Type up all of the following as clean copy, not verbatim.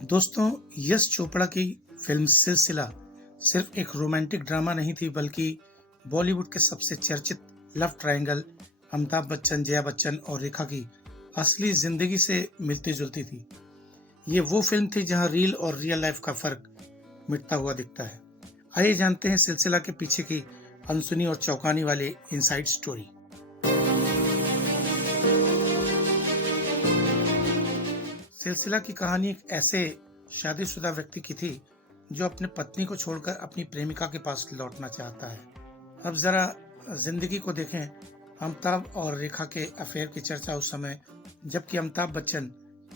दोस्तों, यश चोपड़ा की फिल्म सिलसिला सिर्फ एक रोमांटिक ड्रामा नहीं थी, बल्कि बॉलीवुड के सबसे चर्चित लव ट्रायंगल अमिताभ बच्चन, जया बच्चन और रेखा की असली जिंदगी से मिलती जुलती थी। ये वो फिल्म थी जहां रील और रियल लाइफ का फर्क मिटता हुआ दिखता है। आइए जानते हैं सिलसिला के पीछे की अनसुनी और चौंकाने वाली इनसाइड स्टोरी। सिलसिला की कहानी एक ऐसे शादीशुदा व्यक्ति की थी जो अपने पत्नी को छोड़कर अपनी प्रेमिका के पास लौटना चाहता है। अब जरा जिंदगी को देखें। अमिताभ और रेखा के अफेयर की चर्चा उस समय जबकि अमिताभ बच्चन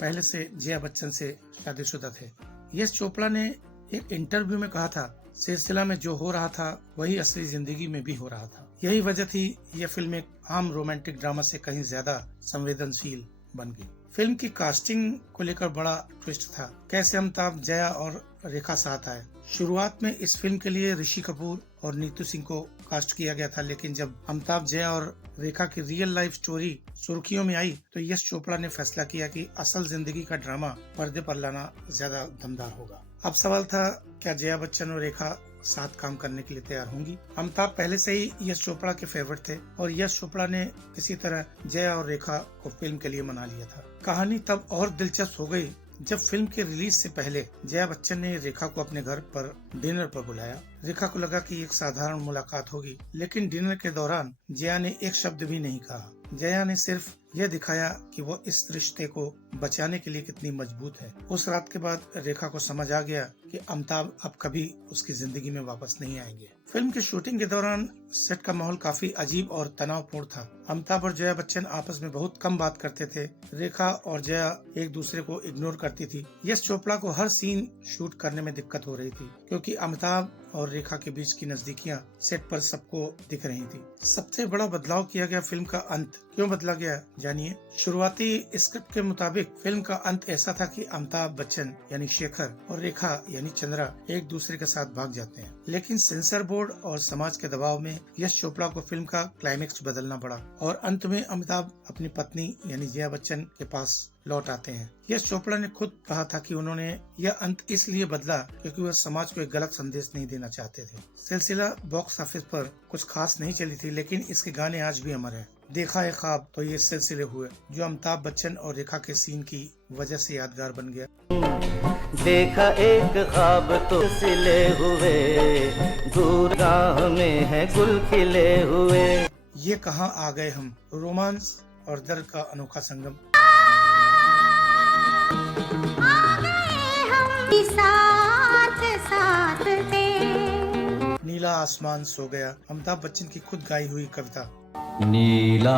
पहले से जया बच्चन से शादीशुदा थे। यश चोपड़ा ने एक इंटरव्यू में कहा था, सिलसिला में जो हो रहा था वही असली जिंदगी में भी हो रहा था। यही वजह थी यह फिल्म एक आम रोमांटिक ड्रामा से कहीं ज्यादा संवेदनशील बन गई। फिल्म की कास्टिंग को लेकर बड़ा ट्विस्ट था। कैसे अमिताभ, जया और रेखा साथ आए। शुरुआत में इस फिल्म के लिए ऋषि कपूर और नीतू सिंह को कास्ट किया गया था, लेकिन जब अमिताभ, जया और रेखा की रियल लाइफ स्टोरी सुर्खियों में आई तो यश चोपड़ा ने फैसला किया कि असल जिंदगी का ड्रामा पर्दे पर लाना ज्यादा दमदार होगा। अब सवाल था, क्या जया बच्चन और रेखा साथ काम करने के लिए तैयार होंगी? अमिताभ पहले से ही यश चोपड़ा के फेवरेट थे और यश चोपड़ा ने किसी तरह जया और रेखा को फिल्म के लिए मना लिया था। कहानी तब और दिलचस्प हो गई जब फिल्म के रिलीज से पहले जया बच्चन ने रेखा को अपने घर पर डिनर पर बुलाया। रेखा को लगा कि एक साधारण मुलाकात होगी, लेकिन डिनर के दौरान जया ने एक शब्द भी नहीं कहा। जया ने सिर्फ यह दिखाया कि वो इस रिश्ते को बचाने के लिए कितनी मजबूत है। उस रात के बाद रेखा को समझ आ गया कि अमिताभ अब कभी उसकी जिंदगी में वापस नहीं आएंगे। फिल्म की शूटिंग के दौरान सेट का माहौल काफी अजीब और तनावपूर्ण था। अमिताभ और जया बच्चन आपस में बहुत कम बात करते थे। रेखा और जया एक दूसरे को इग्नोर करती थी। यश चोपड़ा को हर सीन शूट करने में दिक्कत हो रही थी क्योंकि अमिताभ और रेखा के बीच की नजदीकियां सेट पर सबको दिख रही थी। सबसे बड़ा बदलाव किया गया फिल्म का अंत। क्यों बदला गया, जानिए। शुरुआती स्क्रिप्ट के मुताबिक फिल्म का अंत ऐसा था कि अमिताभ बच्चन यानी शेखर और रेखा यानी चंद्रा एक दूसरे के साथ भाग जाते हैं, लेकिन सेंसर बोर्ड और समाज के दबाव में यश चोपड़ा को फिल्म का क्लाइमेक्स बदलना पड़ा और अंत में अमिताभ अपनी पत्नी यानी जया बच्चन के पास लौट आते हैं। यश चोपड़ा ने खुद कहा था कि उन्होंने यह अंत इसलिए बदला क्योंकि वह समाज को एक गलत संदेश नहीं देना चाहते थे। सिलसिला बॉक्स ऑफिस पर कुछ खास नहीं चली थी, लेकिन इसके गाने आज भी अमर हैं। देखा है ख्वाब तो ये सिलसिले हुए, जो अमिताभ बच्चन और रेखा के सीन की वजह से यादगार बन गया। देखा एक ख्वाब तो सिले हुए, दूर गाह में है गुल खिले हुए। ये कहाँ आ गए हम, रोमांस और दर्द का अनोखा संगम। नीला आसमान सो गया, अमिताभ बच्चन की खुद गाई हुई कविता। नीला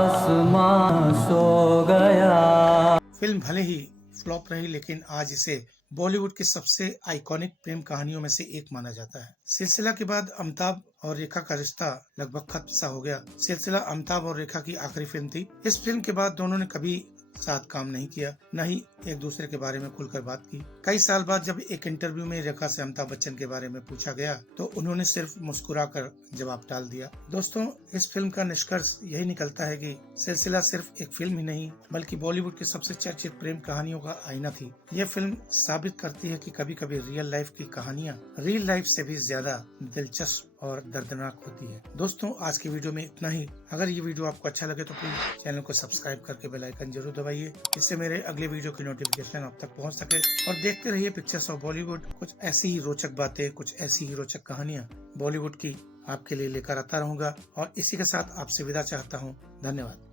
आसमान सो गया। फिल्म भले ही फ्लॉप रही, लेकिन आज इसे बॉलीवुड की सबसे आइकॉनिक प्रेम कहानियों में से एक माना जाता है। सिलसिला के बाद अमिताभ और रेखा का रिश्ता लगभग खत्म सा हो गया। सिलसिला अमिताभ और रेखा की आखिरी फिल्म थी। इस फिल्म के बाद दोनों ने कभी साथ काम नहीं किया, न ही एक दूसरे के बारे में खुलकर बात की। कई साल बाद जब एक इंटरव्यू में रेखा से अमिताभ बच्चन के बारे में पूछा गया तो उन्होंने सिर्फ मुस्कुराकर जवाब टाल दिया। दोस्तों, इस फिल्म का निष्कर्ष यही निकलता है कि सिलसिला सिर्फ एक फिल्म ही नहीं बल्कि बॉलीवुड की सबसे चर्चित प्रेम कहानियों का आईना थी। यह फिल्म साबित करती है कि कभी कभी रियल लाइफ की कहानियाँ रियल लाइफ से भी ज्यादा दिलचस्प और दर्दनाक होती है। दोस्तों, आज की वीडियो में इतना ही। अगर ये वीडियो आपको अच्छा लगे तो प्लीज चैनल को सब्सक्राइब करके बेल आइकन जरूर दबाइए, इससे मेरे अगले वीडियो की नोटिफिकेशन आप तक पहुंच सके। और देखते रहिए पिक्चर्स ऑफ बॉलीवुड। कुछ ऐसी ही रोचक बातें, कुछ ऐसी ही रोचक कहानियाँ बॉलीवुड की आपके लिए लेकर आता रहूंगा। और इसी के साथ आपसे विदा चाहता हूँ। धन्यवाद।